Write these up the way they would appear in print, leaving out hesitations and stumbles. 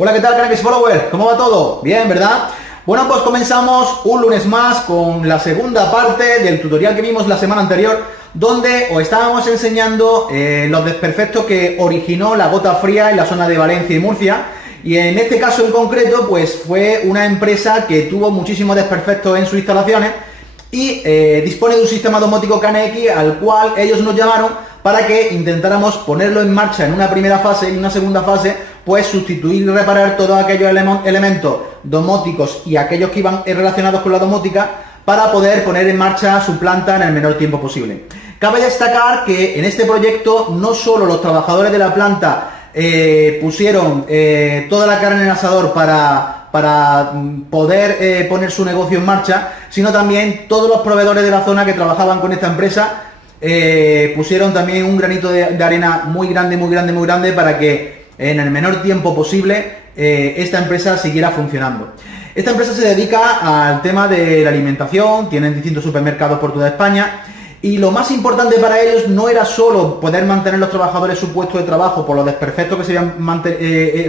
Hola, ¿qué tal, Crackers Follower? ¿Cómo va todo? Bien, ¿verdad? Bueno, pues comenzamos un lunes más con la segunda parte del tutorial que vimos la semana anterior, donde os estábamos enseñando los desperfectos que originó la gota fría en la zona de Valencia y Murcia. Y en este caso en concreto, pues fue una empresa que tuvo muchísimos desperfectos en sus instalaciones y dispone de un sistema domótico KNX al cual ellos nos llamaron para que intentáramos ponerlo en marcha en una primera fase y en una segunda fase, pues sustituir y reparar todos aquellos elementos domóticos y aquellos que iban relacionados con la domótica para poder poner en marcha su planta en el menor tiempo posible. Cabe destacar que en este proyecto no solo los trabajadores de la planta pusieron toda la carne en el asador para poder poner su negocio en marcha, sino también todos los proveedores de la zona que trabajaban con esta empresa pusieron también un granito de arena muy grande para que en el menor tiempo posible esta empresa siguiera funcionando. Esta empresa se dedica al tema de la alimentación, tienen distintos supermercados por toda España. Y lo más importante para ellos no era solo poder mantener los trabajadores su puesto de trabajo por los desperfectos que se habían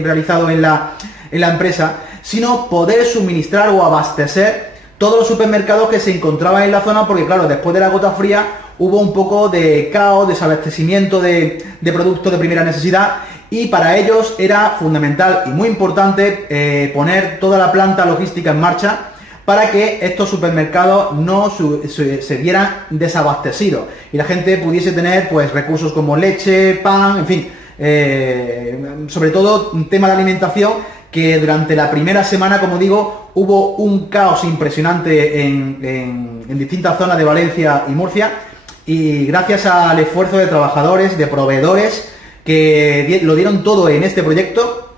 realizado en la empresa, sino poder suministrar o abastecer todos los supermercados que se encontraban en la zona, porque claro, después de la gota fría hubo un poco de caos, desabastecimiento de productos de primera necesidad, y para ellos era fundamental y muy importante poner toda la planta logística en marcha para que estos supermercados no se vieran desabastecidos y la gente pudiese tener pues recursos como leche, pan, en fin, sobre todo un tema de alimentación, que durante la primera semana, como digo, hubo un caos impresionante en distintas zonas de Valencia y Murcia, y gracias al esfuerzo de trabajadores, de proveedores, que lo dieron todo en este proyecto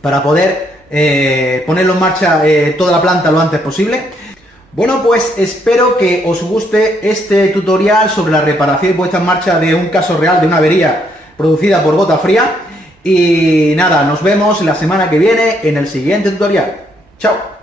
para poder ponerlo en marcha toda la planta lo antes posible. Bueno, pues espero que os guste este tutorial sobre la reparación y puesta en marcha de un caso real de una avería producida por gota fría. Y nada, nos vemos la semana que viene en el siguiente tutorial. ¡Chao!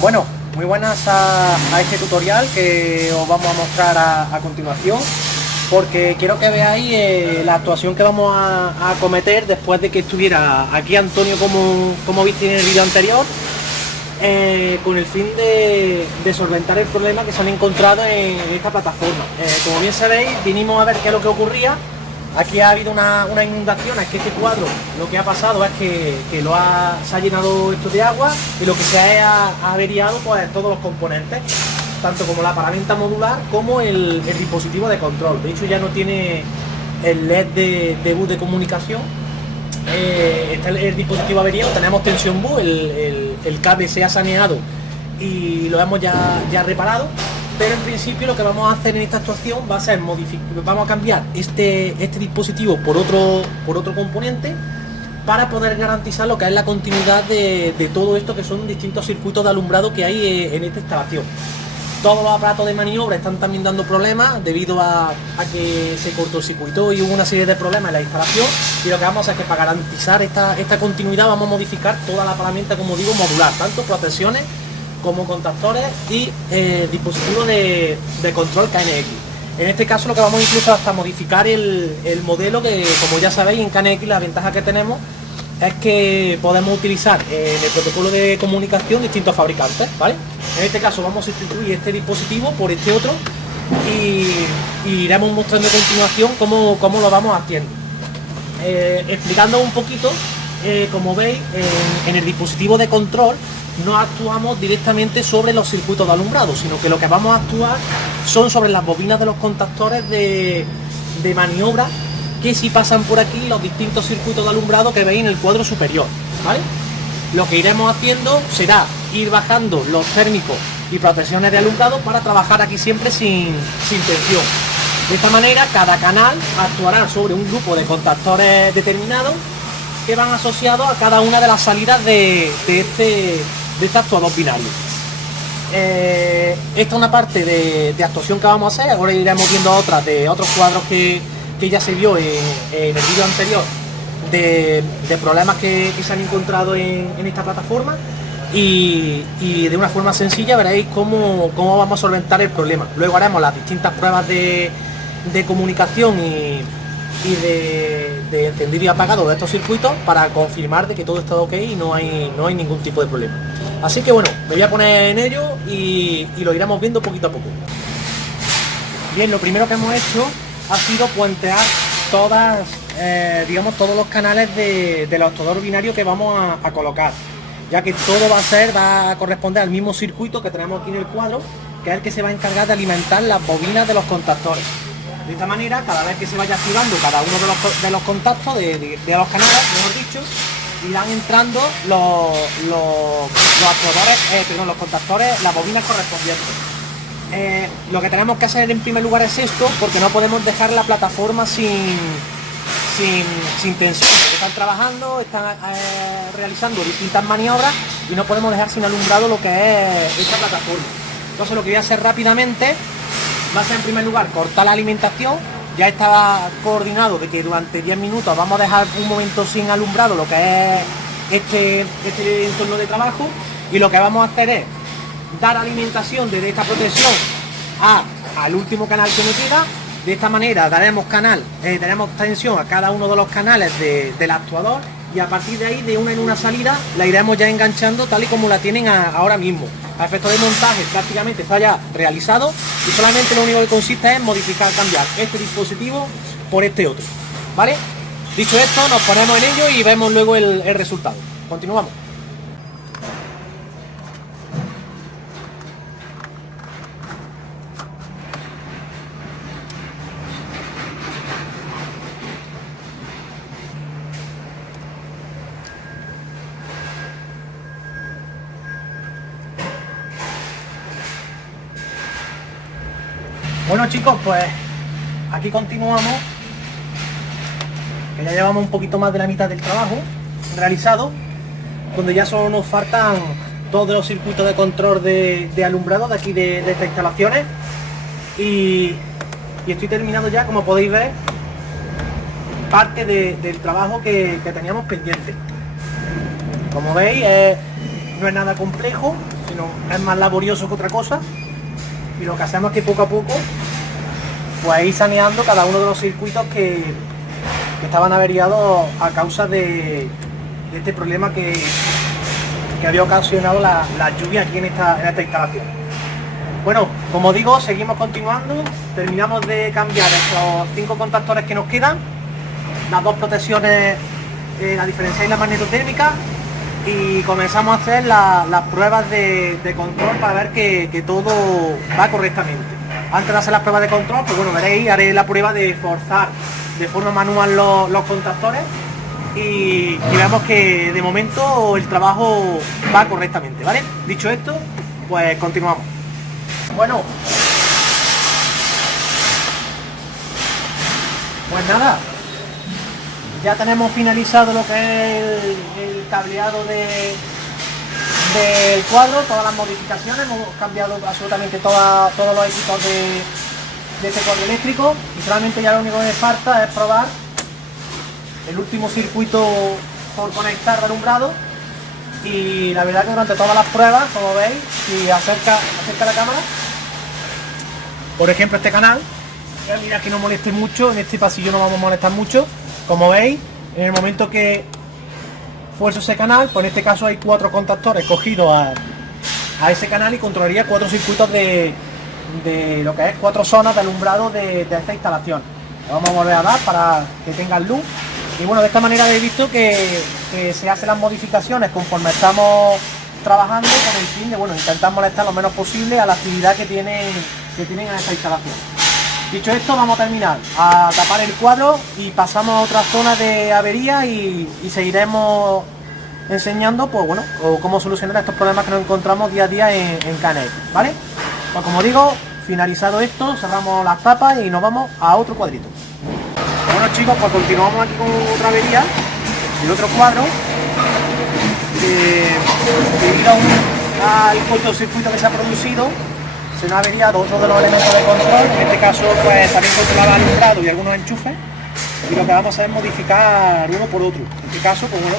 Bueno, muy buenas a este tutorial que os vamos a mostrar a continuación, porque quiero que veáis la actuación que vamos a acometer después de que estuviera aquí Antonio, como viste en el vídeo anterior, con el fin de solventar el problema que se han encontrado en esta plataforma. Como bien sabéis, vinimos a ver qué es lo que ocurría. Aquí ha habido una inundación, es que este cuadro lo que ha pasado es que se ha llenado esto de agua, y lo que se ha averiado pues todos los componentes, tanto como la paraventa modular como el dispositivo de control. De hecho ya no tiene el LED de bus de comunicación, está el dispositivo averiado, tenemos tensión bus, el cable se ha saneado y lo hemos ya reparado. Pero en principio lo que vamos a hacer en esta actuación va a ser vamos a cambiar este dispositivo por otro componente para poder garantizar lo que es la continuidad de todo esto, que son distintos circuitos de alumbrado que hay en esta instalación. Todos los aparatos de maniobra están también dando problemas debido a que se cortocircuitó y hubo una serie de problemas en la instalación, y lo que vamos a hacer es que para garantizar esta continuidad vamos a modificar toda la paramenta, como digo, modular, tanto protecciones como contactores y dispositivos de control KNX. En este caso lo que vamos incluso hasta modificar el modelo, que como ya sabéis en KNX la ventaja que tenemos es que podemos utilizar en el protocolo de comunicación distintos fabricantes, ¿vale? En este caso vamos a sustituir este dispositivo por este otro y iremos mostrando a continuación cómo lo vamos haciendo. Explicando un poquito, como veis en el dispositivo de control no actuamos directamente sobre los circuitos de alumbrado, sino que lo que vamos a actuar son sobre las bobinas de los contactores de maniobra que si pasan por aquí los distintos circuitos de alumbrado que veis en el cuadro superior, ¿vale? Lo que iremos haciendo será ir bajando los térmicos y protecciones de alumbrado para trabajar aquí siempre sin tensión. De esta manera cada canal actuará sobre un grupo de contactores determinados que van asociados a cada una de las salidas de este actuador binario. Esta es una parte de actuación que vamos a hacer. Ahora iremos viendo otras de otros cuadros que ya se vio en el vídeo anterior de problemas que se han encontrado en esta plataforma, y de una forma sencilla veréis cómo vamos a solventar el problema. Luego haremos las distintas pruebas de comunicación y de encendido y apagado de estos circuitos para confirmar de que todo está ok y no hay ningún tipo de problema. Así que bueno, me voy a poner en ello y lo iremos viendo poquito a poco. Bien, lo primero que hemos hecho ha sido puentear digamos todos los canales del actuador binario que vamos a colocar, ya que todo va a corresponder al mismo circuito que tenemos aquí en el cuadro, que es el que se va a encargar de alimentar las bobinas de los contactores. De esta manera, cada vez que se vaya activando cada uno de los contactos de los canales, mejor dicho, irán entrando los contactores, las bobinas correspondientes. Lo que tenemos que hacer en primer lugar es esto, porque no podemos dejar la plataforma sin tensión. Están trabajando, están realizando distintas maniobras y no podemos dejar sin alumbrado lo que es esta plataforma. Entonces lo que voy a hacer rápidamente va a ser en primer lugar cortar la alimentación. Ya estaba coordinado de que durante 10 minutos vamos a dejar un momento sin alumbrado lo que es este entorno de trabajo, y lo que vamos a hacer es dar alimentación desde esta protección al último canal que nos queda. De esta manera daremos tensión a cada uno de los canales del actuador, y a partir de ahí, de una en una salida, la iremos ya enganchando tal y como la tienen ahora mismo. A efecto de montaje prácticamente está ya realizado, y solamente lo único que consiste es cambiar este dispositivo por este otro, ¿vale? Dicho esto, nos ponemos en ello y vemos luego el resultado. Continuamos. Bueno chicos, pues aquí continuamos, que ya llevamos un poquito más de la mitad del trabajo realizado, donde ya solo nos faltan todos los circuitos de control de alumbrado de aquí de estas instalaciones, y estoy terminando ya, como podéis ver, parte del trabajo que teníamos pendiente. Como veis, no es nada complejo, sino es más laborioso que otra cosa. Y lo que hacemos es que poco a poco pues ir saneando cada uno de los circuitos que estaban averiados a causa de este problema que había ocasionado la lluvia aquí en esta instalación. Bueno, como digo, seguimos continuando, terminamos de cambiar estos 5 contactores que nos quedan, las 2 protecciones, la diferencial y la magnetotérmica, y comenzamos a hacer las pruebas de control para ver que todo va correctamente. Antes de hacer las pruebas de control, pues bueno, veréis, haré la prueba de forzar de forma manual los contactores, y vemos que de momento el trabajo va correctamente, ¿vale? Dicho esto, pues continuamos. Bueno, pues nada, ya tenemos finalizado lo que es el cableado del cuadro, todas las modificaciones, hemos cambiado absolutamente todos los equipos de este cuadro eléctrico, y solamente ya lo único que me falta es probar el último circuito por conectar de alumbrado. Y la verdad que durante todas las pruebas, como veis, si acerca la cámara, por ejemplo este canal, mira que no moleste mucho, en este pasillo no vamos a molestar mucho. Como veis, en el momento que fuerzo ese canal, pues en este caso hay 4 contactores cogidos a ese canal, y controlaría 4 circuitos de lo que es 4 zonas de alumbrado de esta instalación. Le vamos a volver a dar para que tengan luz. Y bueno, de esta manera habéis visto que se hacen las modificaciones conforme estamos trabajando, con el fin de intentar molestar lo menos posible a la actividad que tienen en esta instalación. Dicho esto, vamos a terminar a tapar el cuadro y pasamos a otra zona de avería y seguiremos enseñando, pues bueno, cómo solucionar estos problemas que nos encontramos día a día en KNX, ¿vale? Pues como digo, finalizado esto, cerramos las tapas y nos vamos a otro cuadrito. Bueno chicos, pues continuamos aquí con otra avería y otro cuadro debido al cortocircuito que se ha producido. Se nos ha averiado otro de los elementos de control, en este caso pues también controlaba el alumbrado y algunos enchufes, y lo que vamos a hacer es modificar uno por otro. En este caso, pues bueno,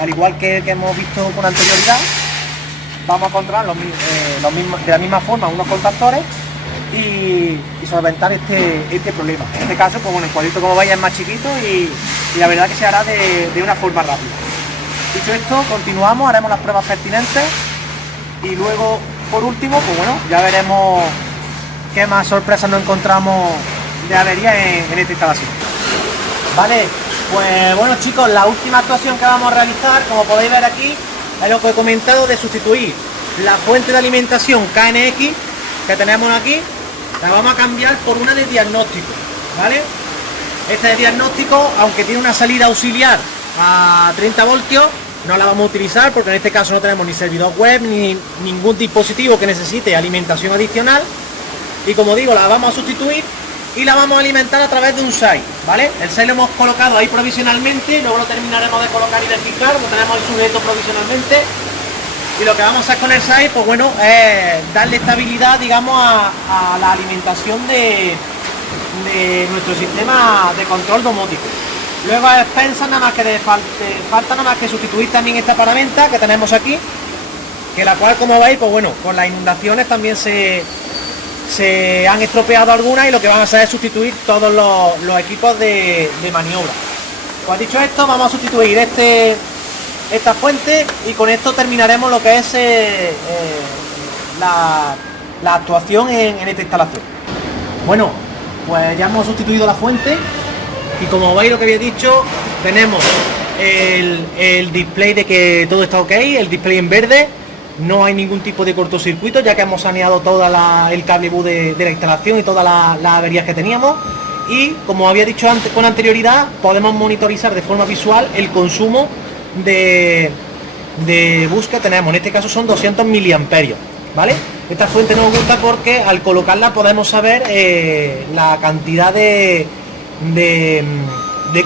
al igual que el que hemos visto con anterioridad, vamos a controlar de la misma forma unos contactores y solventar este problema. En este caso, pues bueno, el cuadrito, como veis, es más chiquito y la verdad que se hará de una forma rápida. Dicho esto, continuamos, haremos las pruebas pertinentes y luego, por último, pues bueno, ya veremos qué más sorpresas nos encontramos de avería en esta instalación. Vale, pues bueno chicos, la última actuación que vamos a realizar, como podéis ver aquí, es lo que he comentado de sustituir la fuente de alimentación KNX que tenemos aquí, la vamos a cambiar por una de diagnóstico, ¿vale? Esta de diagnóstico, aunque tiene una salida auxiliar a 30 voltios, no la vamos a utilizar porque en este caso no tenemos ni servidor web ni ningún dispositivo que necesite alimentación adicional, y como digo, la vamos a sustituir y la vamos a alimentar a través de un SAI, ¿vale? El SAI lo hemos colocado ahí provisionalmente, luego lo terminaremos de colocar y de fijar, lo tenemos ahí sujeto provisionalmente, y lo que vamos a hacer con el SAI, pues bueno, es darle estabilidad, digamos, a la alimentación de nuestro sistema de control domótico. Luego a expensas nada más que falta nada más que sustituir también esta paraventa que tenemos aquí, que la cual, como veis, pues bueno, con las inundaciones también se han estropeado algunas, y lo que van a hacer es sustituir todos los equipos de maniobra. Pues dicho esto, vamos a sustituir esta fuente y con esto terminaremos lo que es la actuación en esta instalación. Bueno, pues ya hemos sustituido la fuente y como veis, lo que había dicho, tenemos el display de que todo está ok, el display en verde. No hay ningún tipo de cortocircuito, ya que hemos saneado todo el cable bus de la instalación y todas las averías que teníamos. Y como había dicho antes, con anterioridad, podemos monitorizar de forma visual el consumo de bus que tenemos. En este caso son 200 miliamperios, ¿vale? Esta fuente nos gusta porque al colocarla podemos saber la cantidad de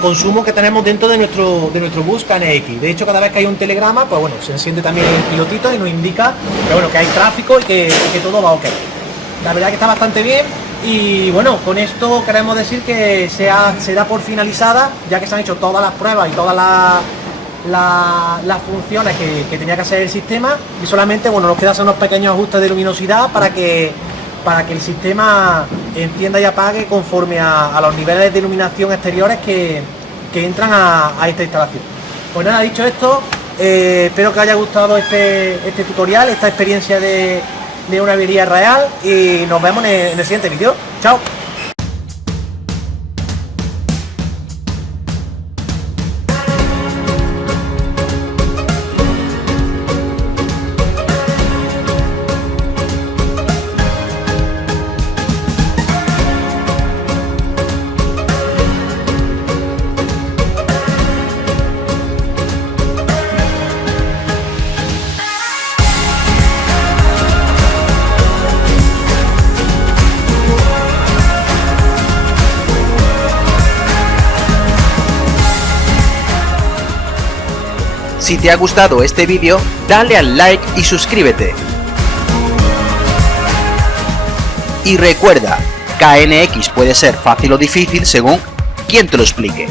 consumo que tenemos dentro de nuestro bus KNX. De hecho, cada vez que hay un telegrama, pues bueno, se enciende también el pilotito y nos indica que bueno, que hay tráfico y que todo va ok. La verdad que está bastante bien, y bueno, con esto queremos decir que se da por finalizada, ya que se han hecho todas las pruebas y todas las funciones que tenía que hacer el sistema, y solamente bueno, nos quedan unos pequeños ajustes de luminosidad para que el sistema encienda y apague conforme a los niveles de iluminación exteriores que entran a esta instalación. Pues nada, dicho esto, espero que os haya gustado este tutorial, esta experiencia de una avería real, y nos vemos en el siguiente vídeo. ¡Chao! Si te ha gustado este vídeo, dale al like y suscríbete. Y recuerda, KNX puede ser fácil o difícil según quien te lo explique.